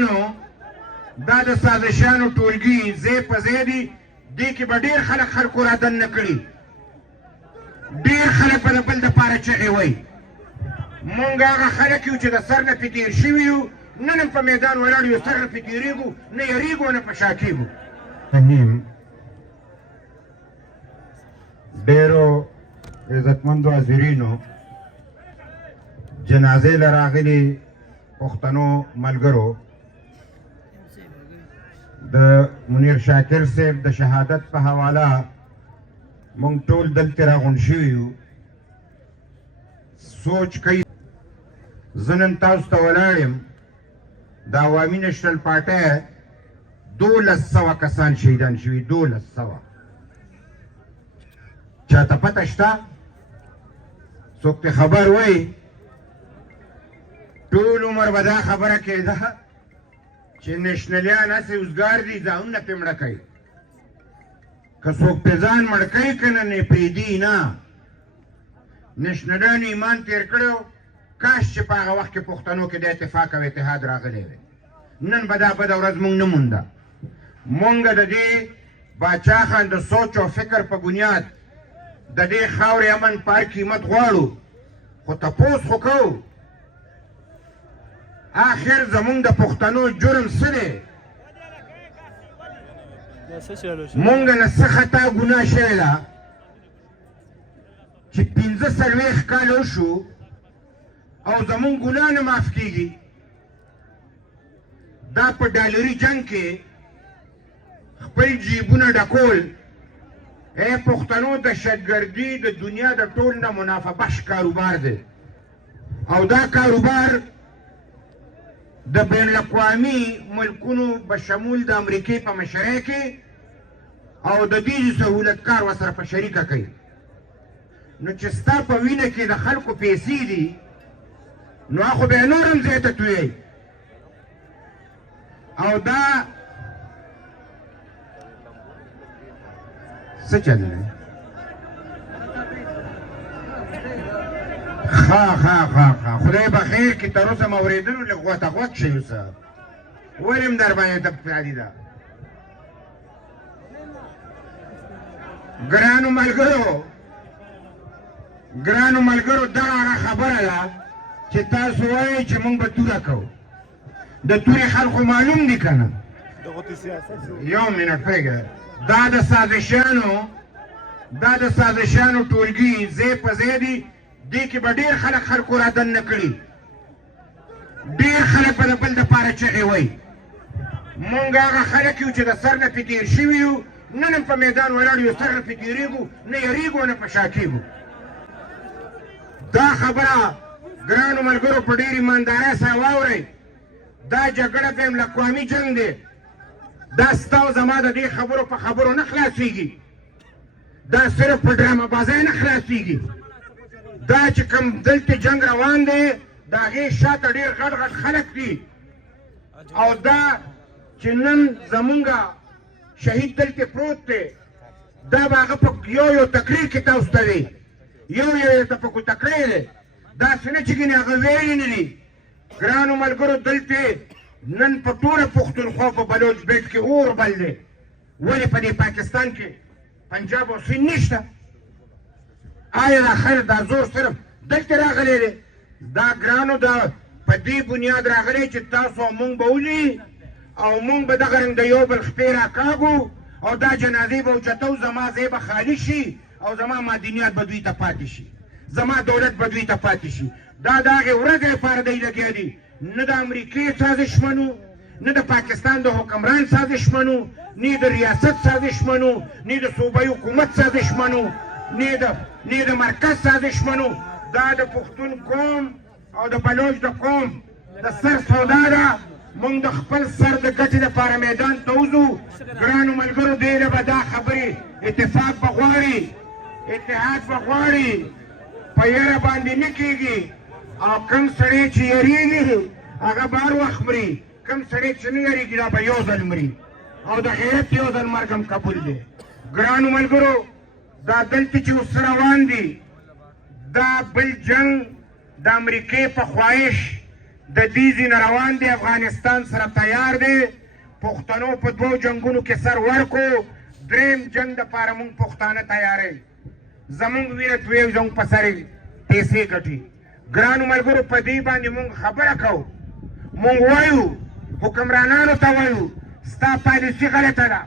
سازشیانو دا د سازشیانو ټولګي ځای په ځای دي دې کې به ډېر خلک خلکو را دننه کړي ډېر خلک به د بل دپاره چغې وایي مونږ هغه خلک یو چې د سر نه پې تېر شوي یو نن هم په میدان ولاړ یو سر نه پې تېرېږو نه یېرېږو نه په شا کېږو ډېرو عزتمندو حاضرینو جنازې له راغلي پښتنو ملګرو د منیر شاکر صاحب د شهادت په حواله مونږ ټول دلته راغونډ شوي یو سوچ کوي زه نن تاسو ته ولاړ یم د عوامي نیشنل پارټۍ 1200 کسان شهیدان شوي 1200 چاته پته شته څوک ته خبر وایي ټول عمر به دا خبره کېده چې نیشنلیان هسې اوزګار دي ځانونه پې مړه کوي که څوک پې ځان مړ کوي که نه نه پرېږدي نه نیشنلیانو ایمان تېر کړی کاش چې په هغه وخت کې پښتنو کې د اتفاق او اتحاد راغلی وی نن به دا بده ورځ مونږ نه مونده مونږ د دې باچا خان د سوچ او فکر په بنیاد د دې خاورې امن په هر قیمت غواړو خو تپوس خو کوو آخر زمونږ د پښتنو جرم څه دی مونږ نه څه خطا ګناه شوې ده چې 45 کاله وشو او زمونږ ګناه نه معاف کېږي دا په ډالري جنګ کې خپل جیبونه ډکول ای پښتنو دهشتګردي د دنیا د ټول نه منافع بخش کاروبار دی او دا کاروبار د بین الاقوامي ملکونو بشمول د امریکې په مشرۍ کې او د دې سهولتکار ورسره په شریکه کوي نو چې ستا په وینه کې د خلکو پیسې دي نو خو بیا نور هم ځای ته تویوي او دا څه چل دی خدای به خیر کړي تر اوسه مې اورېدلو لږ غوته غوت شي اوسه ولې هم در باندې تپادي ده ګرانو ملګرو دغه هغه خبره ده چې تاسو وایئ چې موږ به توره کوو د تورې خلکو معلوم دي که نه یو منټ پرېږده دا د سازشیانو ټولګي ځای په ځای دي دې کې به ډېر خلک خلکو را دننه کړي ډېر خلک به د بل دپاره چغې وایي مونږ هغه خلک یو چې د سر نه پې تېر شوي یو نن هم په میدان ولاړ یو سر نه پې تېرېږو نه یېرېږو نه په شا کېږو دا خبره ګرانو ملګرو په ډېر ایماندارۍ سره واورئ دا جګړه بین الاقوامي جنګ دی دا ستا او زما د دې خبرو په خبرو نه خلاصېږي دا صرف په ډرامه بازۍ نه خلاصېږي دا چې کوم دلته جنګ روان دی د هغې شاته ډېر غټ غټ خلک دي او دا چې نن زمونږ شهید دلته پروت دی دا به هغه په یو تقریر کې تاسو ته دی یو ته په تقریر دی داسې نه چې ګینې هغه ویلي نه دي ګرانو ملګرو دلته نن په ټوله پښتونخوا په بلوچ بیلټ کې اور بل دی ولې په دې پاکستان کې پنجاب او سند نشته آیا دا خیر دا زور صرف دلته راغلی دی دا ګرانو دا په دې بنیاد راغلی چې تاسو او مونږ به ولي او مونږ به دغه رنګ د یو بل خپې راکاږو او دا جنازې به اوچتو زما ځای به خالي شي او زما مدنیات به دوی ته پاتې شي زما دولت به دوی ته پاتې شي دا د هغې ورځې لپاره دی لګیا دي نه د امریکې سازش منو نه د پاکستان د حکمران سازش منو نه د ریاست سازش منو نه د صوبایي حکومت سازش منو نه د مرکز سازش منو دا د پښتون قوم او د بلوچ د قوم د سر سودا ده مونږ د خپل سر د ګټې لپاره میدان ته وځو ګرانو ملګرو دې له به دا خبرې اتفاق به غواړي اتحاد به غواړي په یره باندې نه کېږي او کوم سړی چې یریږي هغه بار وخت مري کوم سړی چې نه یریږي دا به یو ځل مري او د غیرت یو ځل مرګ هم قبول دی ګرانو ملګرو دا دلته چې اوس روان دي دا بل جنګ د امریکې په خواهش د دې ځینه روان دی افغانستان سره تیار دی پښتنو په دوو جنګونو کې سر ورکو دریم جنګ دپاره موږ پښتانه تیارئ زموږ وینه دویم زموږ په سر پیسې ګټي ګرانو ملګرو په دې باندې موږ خبره کوو موږ وایو حکمرانانو ته وایو ستا پالیسي غلطه ده